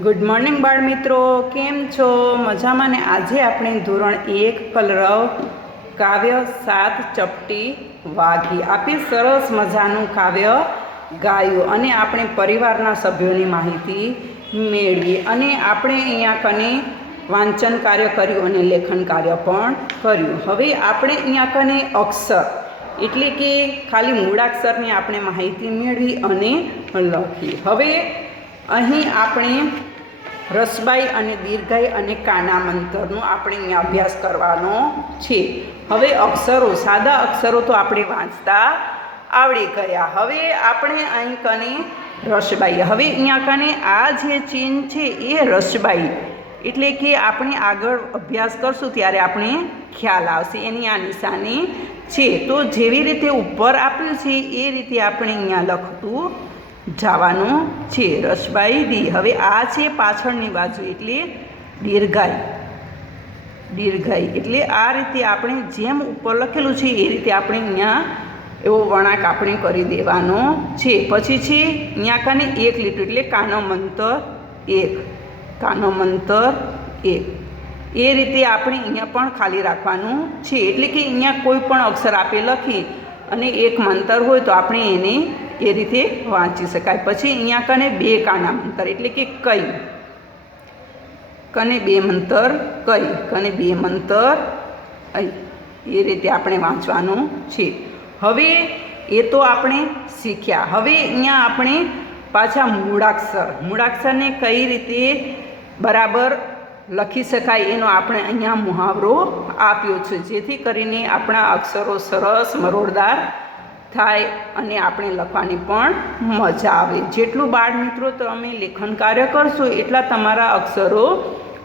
Good morning બાળ મિત્રો, કેમ છો? મજામાં ને? આજે આપણે ધોરણ 1 કલરવ કાવ્ય 7 ચપટી વાગી આપી સરસ મજાનું કાવ્ય ગાયું અને આપણે પરિવારના સભ્યોની માહિતી મેળવી અને આપણે અહીંયા કને વાંચન કાર્ય કર્યું અને લેખન કાર્ય પણ કર્યું. હવે આપણે અહીંયા કને અક્ષર એટલે કે ખાલી મૂળાક્ષરની આપણે માહિતી મેળવી અને લખી. હવે અહીં આપણે રસબાઈ અને દીર્ઘાઈ અને કાનામંતરનો આપણે અહીંયા અભ્યાસ કરવાનો છે. હવે અક્ષરો, સાદા અક્ષરો તો આપણે વાંચતા આવડી ગયા. હવે આપણે અહીં કને રસબાઈ, હવે અહીંયા કને આ જે ચિહ્ન છે એ રસબાઈ એટલે કે આપણે આગળ અભ્યાસ કરશું ત્યારે આપણે ખ્યાલ આવશે. એની આ નિશાની છે. તો જેવી રીતે ઉપર આપ્યું છે એ રીતે આપણે અહીંયા લખતું જવાનું છે. રસબાઈ દી. હવે આ છે પાછળની બાજુ એટલે દીર્ઘાઈ. દીર્ઘાઈ એટલે આ રીતે આપણે જેમ ઉપર લખેલું છે એ રીતે આપણે અહીંયા એવો વળાંક આપણે કરી દેવાનો છે. પછી છે અહીંયા કાને એક લીટું એટલે કાનો મંતર એક, કાનો મંતર એક. એ રીતે આપણે અહીંયા પણ ખાલી રાખવાનું છે. એટલે કે અહીંયા કોઈ પણ અક્ષર આપે લખી અને એક મંતર હોય તો આપણે એને એ રીતે વાંચી શકાય. પછી અહીંયા કને બે કાના મંતર એટલે કે કઈ, કને બે મંતર કઈ, કને બે મંતર એ રીતે આપણે વાંચવાનું છે. હવે એ તો આપણે શીખ્યા. હવે અહીંયા આપણે પાછા મૂળાક્ષર, મૂળાક્ષરને કઈ રીતે બરાબર લખી શકાય એનો આપણે અહીંયા મુહાવરો આપ્યો છે, જેથી કરીને આપણા અક્ષરો સરસ મરોડદાર થાય અને આપણે લખવાની પણ મજા આવે. જેટલું બાળ મિત્રો તમે લેખન કાર્ય કરશો એટલા તમારા અક્ષરો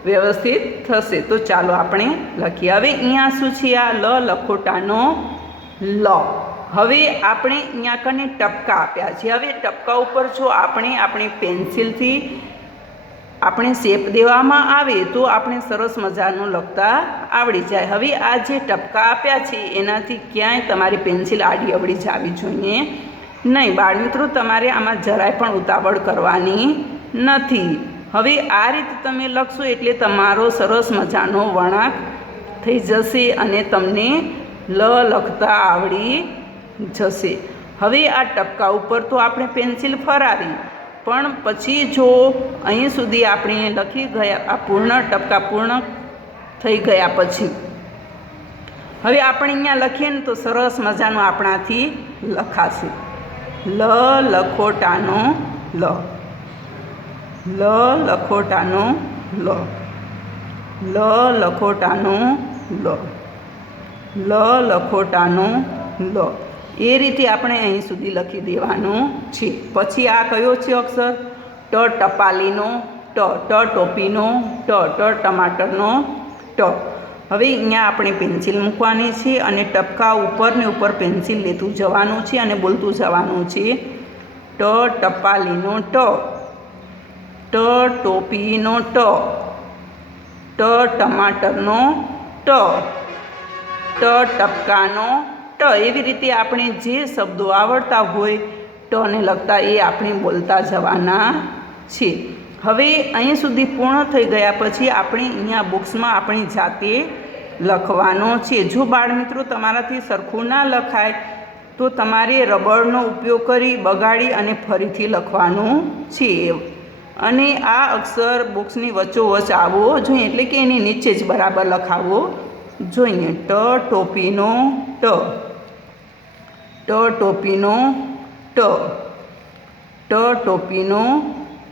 વ્યવસ્થિત થશે. તો ચાલો આપણે લખીએ. હવે અહીંયા શું છે? આ લ લખોટાનો લ. હવે આપણે અહીંયા કને ટપકા આપ્યા છે. હવે ટપકા ઉપર જો આપણે આપણી પેન્સિલથી આપણે શેપ દેવામાં આવે તો આપણે સરસ મજાનું લખતા આવડી જાય. હવે આ જે ટપકા આપ્યા છે એનાથી ક્યાંય તમારી પેન્સિલ આડી અવળી જવી જોઈએ નહીં. બાળ મિત્રો તમારે આમાં જરાય પણ ઉતાવળ કરવાની નથી. હવે આ રીતે તમે લખશો એટલે તમારો સરસ મજાનો વળાંક થઈ જશે અને તમને લ લખતા આવડી જશે. હવે આ ટપકા ઉપર તો આપણે પેન્સિલ ફરાવી, પણ પછી જો અહીં સુધી આપણે લખી ગયા, આ પૂર્ણ ટપકા પૂર્ણ થઈ ગયા પછી હવે આપણે અહીંયા લખીએ ને તો સરસ મજાનું આપણાથી લખાશે. લ લખોટાનો લ, લ લખોટાનો લ, લ લખોટાનો લ, લ લખોટાનો લ. એ રીતે આપણે અહીં સુધી લખી દેવાનું છે. પછી આ કયો છે અક્ષર? ટ ટપાલીનો ટ, ટ ટોપીનો ટ, ટ ટમાટરનો ટ. હવે અહીંયા આપણે પેન્સિલ મૂકવાની છે અને ટપકા ઉપર ને ઉપર પેન્સિલ લેતું જવાનું છે અને બોલતું જવાનું છે. ટ ટપાલીનો ટ, ટ ટોપીનો ટ, ટ ટમાટરનો ટ, ટ ટપકાનો ટ. એવી રીતે આપણે જે શબ્દો આવડતા હોય ટને લખતા એ આપણે બોલતા જવાના છે. હવે અહીં સુધી પૂર્ણ થઈ ગયા પછી આપણે અહીંયા બોક્સમાં આપણી જાતે લખવાનો છે. જો બાળ મિત્રો તમારાથી સરખું ના લખાય તો તમારે રબરનો ઉપયોગ કરી બગાડી અને ફરીથી લખવાનું છે. અને આ અક્ષર બોક્સની વચ્ચોવચ્ચ આવવો જોઈએ, એટલે કે એની નીચે જ બરાબર લખાવવો જોઈએ. ટ ટોપીનો ટ, ટ ટોપીનો ટ, ટ ટોપીનો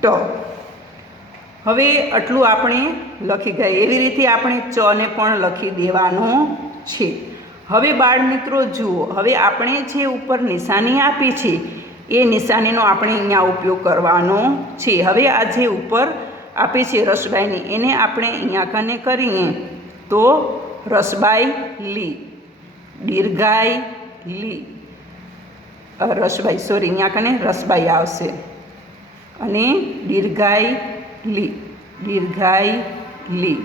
ટ. હવે આટલું આપણે લખી ગયા. એવી રીતે આપણે ચ ને પણ લખી દેવાનો છે. હવે બાળ મિત્રો જુઓ, હવે આપણે જે ઉપર નિશાની આપી છે એ નિશાનીનો આપણે અહીંયા ઉપયોગ કરવાનો છે. હવે આ જે ઉપર આપી છે રસબાઈની એને આપણે અહીંયા કને કરીએ તો રસબાઈ લી, દીર્ઘાઈ લી, રસબાઈ સોરી અહીંયા કને રસબાઈ આવશે અને દીર્ઘાઈ લી, દીર્ઘાઈ લી.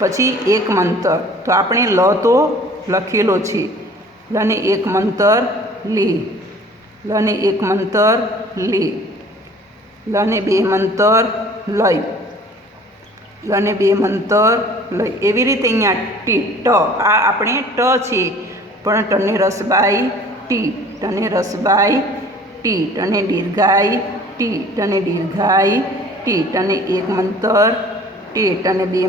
પછી એક મંતર તો આપણે લ તો લખેલો છે, લને એક મંતર લી, લને એક મંતર લી, લને બે મંતર લઈ, લને બે મંતર લઈ. એવી રીતે અહીંયા ટી ટ આ આપણે ટ છે પણ ટને રસબાઈ ટી, ટને રસબાઈ ટી, ટને દીર્ઘાઈ ટી, ટને દીર્ઘાઈ ટી, ટને એક મંતર ટે, ટને બે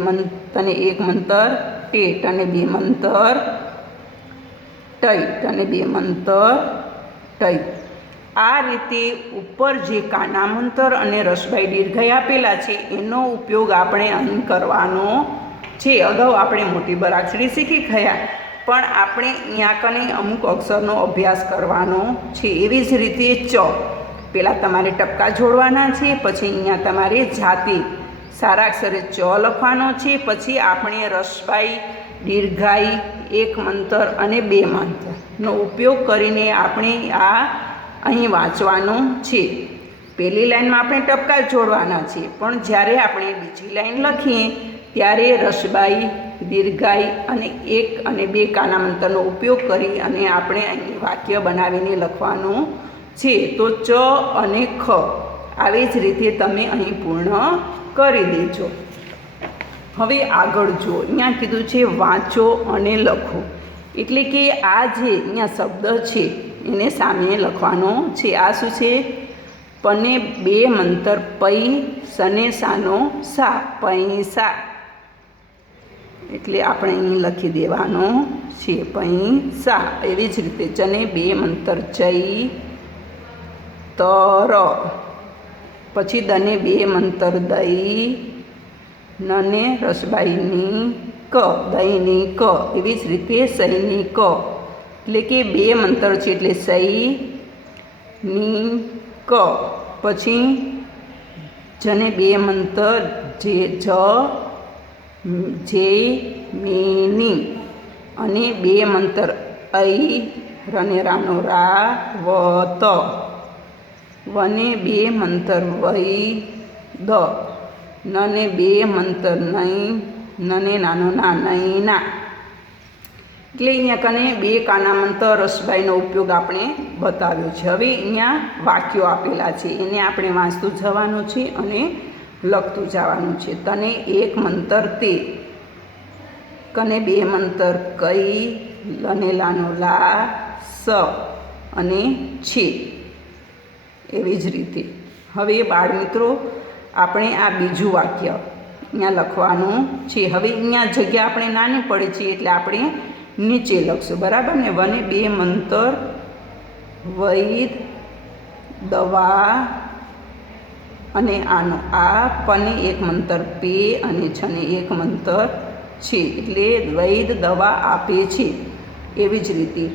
તને એક મંતર ટે, ટને બે મંતર ટઈ, ટને બે મંતર ટઈ. આ રીતે ઉપર જે કાનામંતર અને રસબાઈ દીર્ઘાઈ આપેલા છે એનો ઉપયોગ આપણે અહીં કરવાનો છે. અગાઉ આપણે મોટી બરાક્ષરી શીખી ગયા પણ આપણે અહીંયા કને અમુક અક્ષરનો અભ્યાસ કરવાનો છે. એવી જ રીતે ચ પહેલાં તમારે ટપકા જોડવાના છે, પછી અહીંયા તમારે જાતે સારા અક્ષરે ચ લખવાનો છે, પછી આપણે રસબાઈ દીર્ઘાઈ એક મંતર અને બે મંતરનો ઉપયોગ કરીને આપણે આ અહીં વાંચવાનું છે. પહેલી લાઈનમાં આપણે ટપકા જોડવાના છે પણ જ્યારે આપણે બીજી લાઈન લખીએ ત્યારે રસબાઈ દીર્ઘાઈ અને એક અને બે કાનામંતરનો ઉપયોગ કરી અને આપણે અહીં વાક્ય બનાવીને લખવાનું છે. તો ચ અને ખ આવી જ રીતે તમે અહીં પૂર્ણ કરી દેજો. હવે આગળ જુઓ, અહીંયા કીધું છે વાંચો અને લખો, એટલે કે આ જે અહીંયા શબ્દ છે એને સામે લખવાનો છે. આ શું છે? પને બે મંતર પૈ સને સાનો સા, પૈસા. એટલે આપણે અહીં લખી દેવાનો છે પૈસા. એવી જ રીતે ચને બે મંતર ચઈ તર, પછી દને બે મંતર દઈ, નને રસબાઈની ક, દઈની ક. એવી જ રીતે સઈની ક, એટલે કે બે મંતર છે એટલે સઈ ની ક. પછી જને બે મંતર જે જ જે મેની, અને બે મંતર ઐ રને રાનો રા વ ત, વને બે મંતર વૈ દ, નને બે મંતર નહીં, નને નાનો ના નહીં ના. એટલે અહીંયા કને બે કાનામંતર રસબાઈનો ઉપયોગ આપણે બતાવ્યો છે. હવે અહીંયા વાક્યો આપેલા છે એને આપણે વાંચતું જવાનું છે અને લખતું જવાનું છે. તને એક મંતર તે, કને બે મંતર કઈ, લને લાનો લા સ અને છે. એવી જ રીતે હવે બાળમિત્રો આપણે આ બીજું વાક્ય અહીંયા લખવાનું છે. હવે અહીંયા જગ્યા આપણે નાની પડે છે એટલે આપણે નીચે લખશું, બરાબર ને? વને બે મંતર વૈદ દવા અને આનો આ, પને એક મંતર પે અને છને એક મંતર છે એટલે વૈદ દવા આપે છે. એવી જ રીતે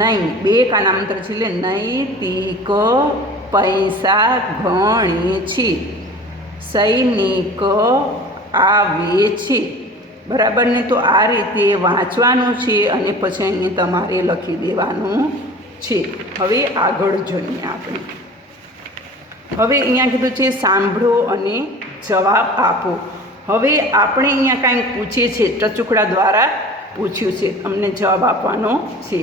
નહીં, બે કાનામંત્ર છે એટલે નૈતિક પૈસા ગણે છે, સૈનિક આવે છે, બરાબર ને? તો આ રીતે વાંચવાનું છે અને પછી અહીં તમારે લખી દેવાનું છે. હવે આગળ જોઈએ આપણે. હવે અહીંયા કીધું છે સાંભળો અને જવાબ આપો. હવે આપણે અહીંયા કાંઈક પૂછીએ છીએ, ટચુકડા દ્વારા પૂછ્યું છે, અમને જવાબ આપવાનો છે.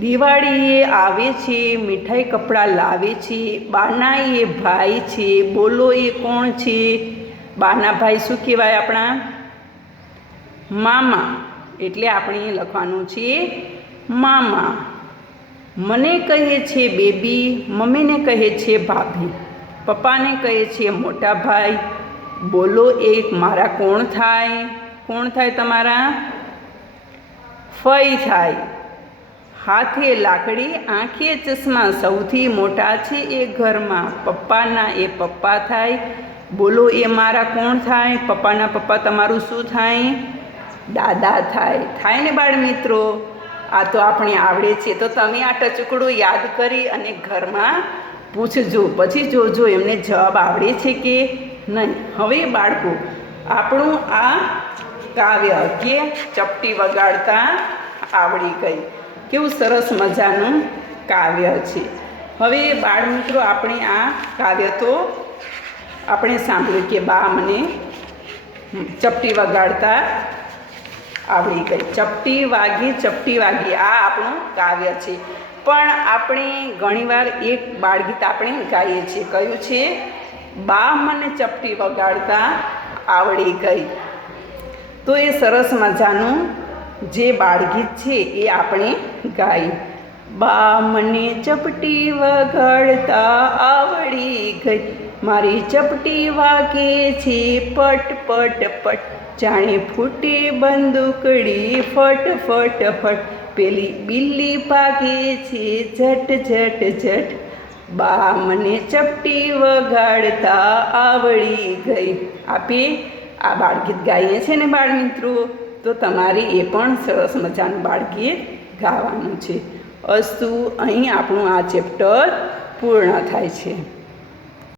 દિવાળીએ આવે છે, મીઠાઈ કપડાં લાવે છે, બાના એ ભાઈ છે, બોલો એ કોણ છે? બાના ભાઈ શું કહેવાય? આપણા મામા. એટલે આપણે લખવાનું છે મામા. મને કહે છે બેબી, મમ્મીને કહે છે ભાભી, પપ્પાને કહે છે મોટા ભાઈ, બોલો એક મારા કોણ થાય? કોણ થાય તમારા? ફઈ થાય. હાથે લાકડી, આંખે ચશ્મા, સૌથી મોટા છે એ ઘરમાં, પપ્પાના એ પપ્પા થાય, બોલો એ મારા કોણ થાય? પપ્પાના પપ્પા તમારું શું થાય? દાદા થાય. થાય ને બાળ મિત્રો? આ તો આપણે આવડે છે. તો તમે આ ટચુકડું યાદ કરી અને ઘરમાં પૂછજો, પછી જોજો એમને જવાબ આવડે છે કે નહીં. હવે બાળકો આપણું આ કાવ્ય કે ચપટી વગાડતા આવડી ગઈ. કેવું સરસ મજાનું કાવ્ય છે. હવે બાળમિત્રો આપણે આ કાવ્ય તો આપણે સાંભળ્યું કે બા મને ચપટી વગાડતા આવડી ગઈ. ચપટી વાગી આ આપણું કાવ્ય છે. પણ આપણે ઘણીવાર એક બાળગીત આપણે ગાઈએ છીએ. કયું છે? બા મને ચપટી વગાડતા આવડી ગઈ. તો એ સરસ મજાનું જે બાળગીત છે એ આપણે ગાઈ. બા મને ચપટી વગાડતા આવડી ગઈ, મારી ચપટી વાગે છે પટ પટ પટ, જાણે ફૂટે બંદૂકડી ફટ ફટ ફટ, પેલી બિલ્લી પાકે છે ઝટ ઝટ ઝટ, બા મને ચપટી વગાડતા આવડી ગઈ. આપે આ બાળગીત ગાઈએ છે ને બાળમિત્રો, તો તમારે એ પણ સરસ મજાનું બાળગીત ગાવાનું છે. અસ્તુ અહીં આપણું આ ચેપ્ટર પૂર્ણ થાય છે.